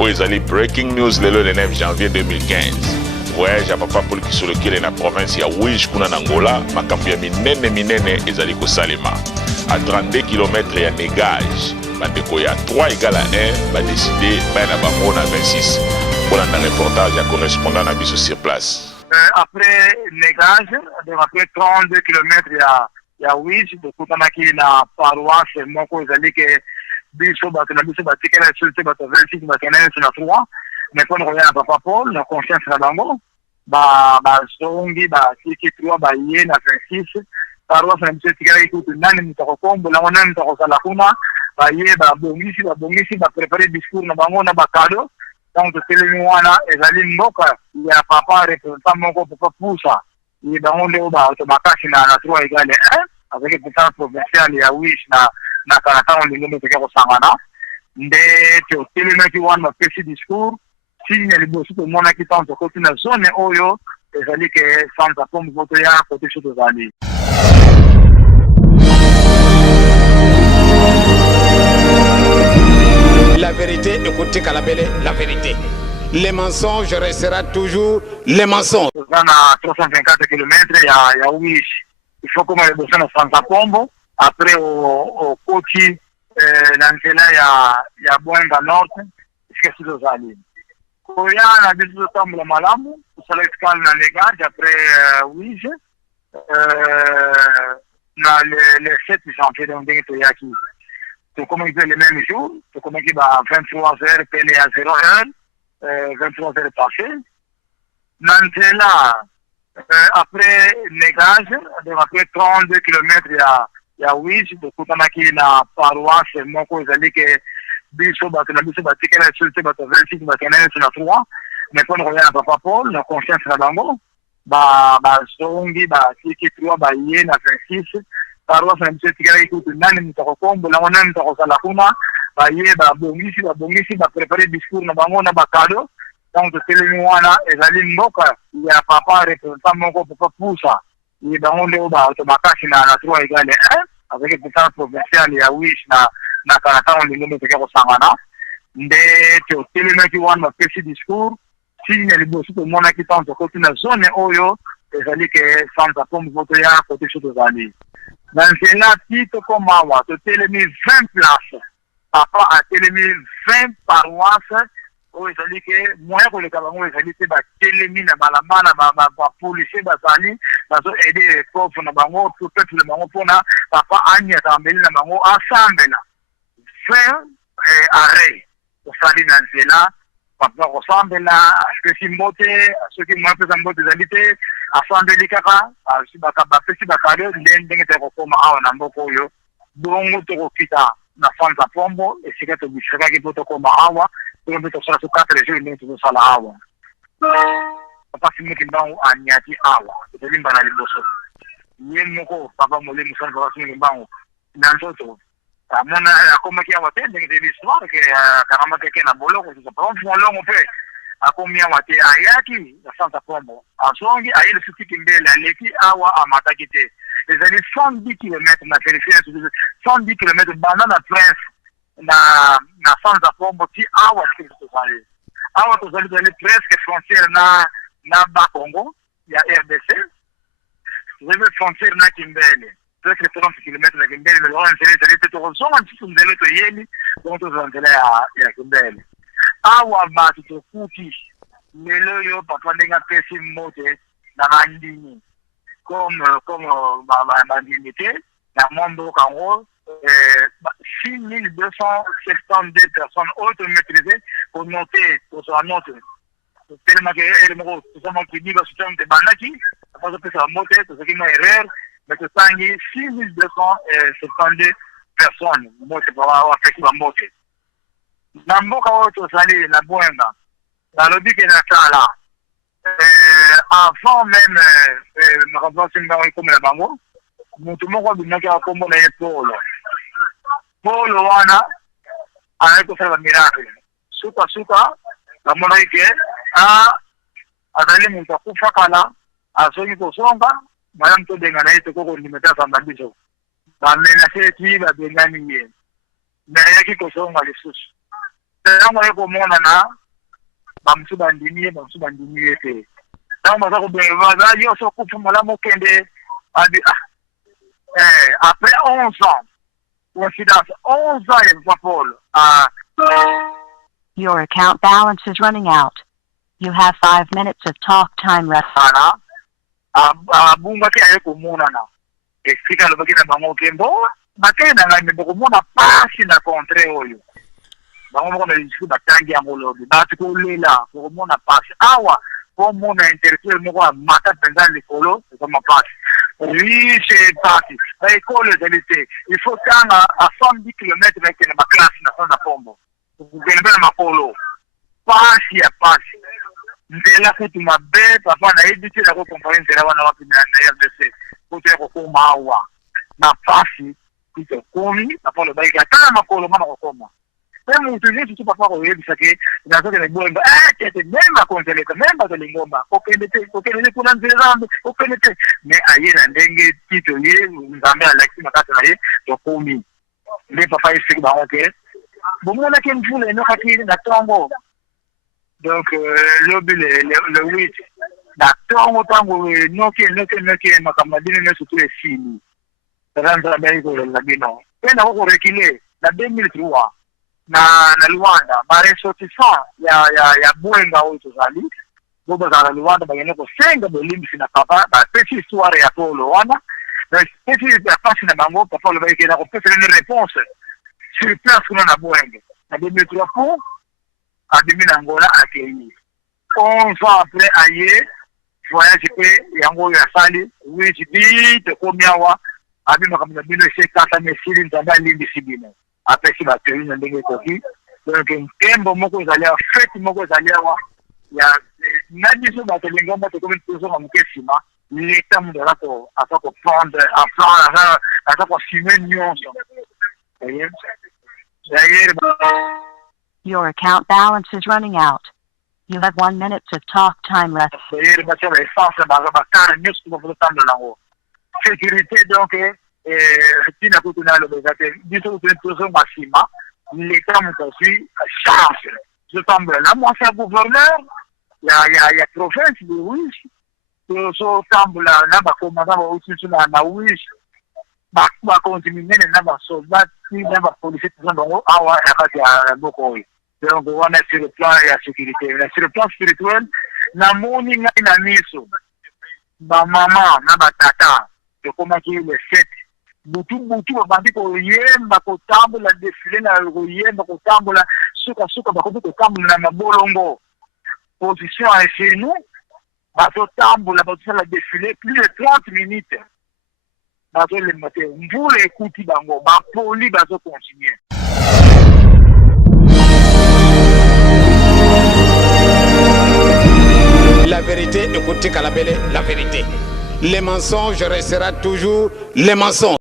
Oezali breaking news lelo le 9 janvier 2015. Voyage ya papa Paul Kisolokile na province ya Wish kuna na Angola, makambo ya minene ezali kosalema. À 32 km ya négage, bandeko ya 3 égale à 1, ba décider bana bango na 26. Voilà un reportage à correspondant à Bisso sur place. Après négage, après 32 km ya Wish, de kutanaki na paroisse moko ezali ke biso bato na biso batikela société bato 26 bakena na 3 mais quand on revient à papa Paul na confiance na bango ba zongi ba tiki 3 ba ye na 26 paroisse na biso tikela ikutu nani mutakokombo la nani mutakosala kuna ba ye ba bongisi ba préparer discours na bango na ba cadeau donc telemi wana ezali mboka ya papa représentant moko papa pousa ni bango leo ba automakasi na 3 égale 1 avec le président provincial ya Wish na kanatano lingine teke kosangana nde to telema ki wana pesi discours signe liboso to mona ki tanto ko na zone oyo ezali ke Sanza Pombo voto ya kote shoto zali. La vérité, écoutez Kalabele, la vérité. Les mensonges restera toujours les mensonges. Dans 324 km ya Wish. Il faut comme le bossa na Sanza Pombo. Après au Kochi l'Angela ya Bwenga Norte jusqu'à Sidozali. Koya na biso tambo malamu usala escale na négage après Wish na le 7 janvier donc to yaki. To comme il le même jour, to comme il va 23h pele à 0h 23h passé. L'Angela après négage après 32 km ya Wish de kutanaki na paroisse moko ezali ke biso bato na biso batikela société bato 26 bakena na 3 mais quand on revient à papa Paul na confiance na bango ba zongi ba tiki 3 ba ye na 26 paroisse na biso tikela ikutu nani mutakokombo la nani mutakosala kuna ba ye ba bongisi ba préparer discours na bango na ba cadeau donc telemi wana ezali mboka ya papa représentant moko papa pousa ni bango leo ba automakasi na 3 égale 1 avec le président provincial ya Wish na kanatano lingine teke kosangana nde to telema ki wana pesi discours signe liboso to mona ki tanto ko na zone oyo ezali ke Sanza Pombo voto ya kote shoto zali. Dans cela tito komawa to telemi 20 places papa a telemi 20 paroisses o ezali ke moya ko le kabango ezali te ba telemi na balabala ba policier bazali bazo aider les pauvres na bango tout peuple le bango pona papa anya tambeli na bango assemble fin arrêt au sali na nzela papa ressemble que simbote ceux qui m'ont fait simbote ezali assemble kaka asibaka ba pesi ba kale ndenge te ko koma awa na mboko yo bongo to kokita na Sanza Pombo esika to bishaka ki poto koma awa to mbeto sala 4 jours ndenge to sala awa papa simiki mbangu anyati awa to limba na liboso yemoko papa molemu Sanza simiki mbangu na nzoto amona akoma ki awa te ndenge de l'histoire ke karama ke na boloko to pa on longo pe akomia wate ayaki na Sanza Pombo asongi ayele sutiki mbele aleki awa amataki te ezali 110 km na vérifier 110 km banana prince na Sanza Pombo ti awa tozali awa tozali presque frontière na Bakongo ya RDC tozali frontière na Kimbele presque 30 km na Kimbele mais on s'est dit tozonga nzela to yeli donc tozonga ya Kimbele awa batu tokuti lelo yo papa ndenga pesi mote na bandini comme bandinité na mondo kango 6272 personnes automatisées pour noter pour sa note tellement que elle mo tout qui dit que de banaki parce que ça mote tout ce qui m'a erreur mais que tangi 6272 personnes moi c'est pas avoir fait la mote na mboka oyo sali na Bwenga balobi ke na sala avant même ma remplacer mbango comme la bango mutu moko binaki akombo na Polo wana anaiko sala miracle suka namona ke azali mutu akufa kala asoki kosonga mara mto denga na yeto koko limeta sambandiso bamena seti babengani ye na yaki kosonga lisusu tango ye komona na bamusu bandimie te tango baza kobenga baza nyonso kufa malamu okende après 11 ans coïncidence 11 ans ya Papa Paul Your account balance is running out. You have 5 minutes of talk time left. Abunga ke aye komona na esika lobaki na bango kembo bakenda ngai mbe komona pasi na contre oyo bango moko na lisiki batangi yango lobi bati kolela komona pasi awa komona intellectuel moko amata penza likolo koma pasi riche pasi ba école d'élite il faut tanga à 110 km avec ma classe na Sanda Pombo kugenda na makolo pasi ya pasi ndela kutu mabe papa na editi na ko conference la wana wapi na RDC kote ko koma awa na pasi ito komi papa lo baika tana makolo mama ko koma même utiliser tu papa ko yebi sake na zote na bomba tete memba konteleka memba de lingomba okendete kuna nzambe okendete me ayena ndenge tito ye nzambe alaki makata na ye to komi le papa isiki ba oke bomona ke mvula eno hakili na tongo donc le 8 na tongo tango noke makamadini ne surtout les filles ranza baiko la bino tena ko rekile na 2003 na Luanda ba ressortissant ya Bwenga oyo tozali bobo za Luanda bagene ko senga bolimbi na papa ba petit histoire ya Polo wana na petit ya pasi na bango papa le baike na ko faire une réponse sur place kuna na Bwenga na 2003 pour adimi na Angola akei 11 ans après aye voyage pe yango ya sali which be te komiawa abima kamina bino se kata mesili nzamba lindi sibino après si bateri na ndenge koki donc tembo moko zalia fête moko zalia wa ya nani so batelenga moko ko mpezo na mkesima l'état mudara ko atako prendre atako filmer nyonso Your account balance is running out. You have 1 minute of talk time left. Sécurité donc tina kutunalo bezate biso kutunzo maxima l'état mutasi charge je semble là moi c'est gouverneur ya province de Wish so semble na ba komanda ba usisu na Wish ba continue na ba soldat na ba police tuzongo awa yakati ya boko donc on est sur le plan de la sécurité sur le plan spirituel na moni ngai na miso ba mama na ba tata de comment qui le 7 butu babandi ko yemba ko tambola défilé na ko yemba ko tambola suka ba ko tambola na bolongo position à chez nous ba to tambola ba to la défilé plus de 30 minutes ba to le matin mvula ekuti bango ba poli ba to continuer. La vérité, écoutez Kalabele, la vérité. Les mensonges resteront toujours les mensonges.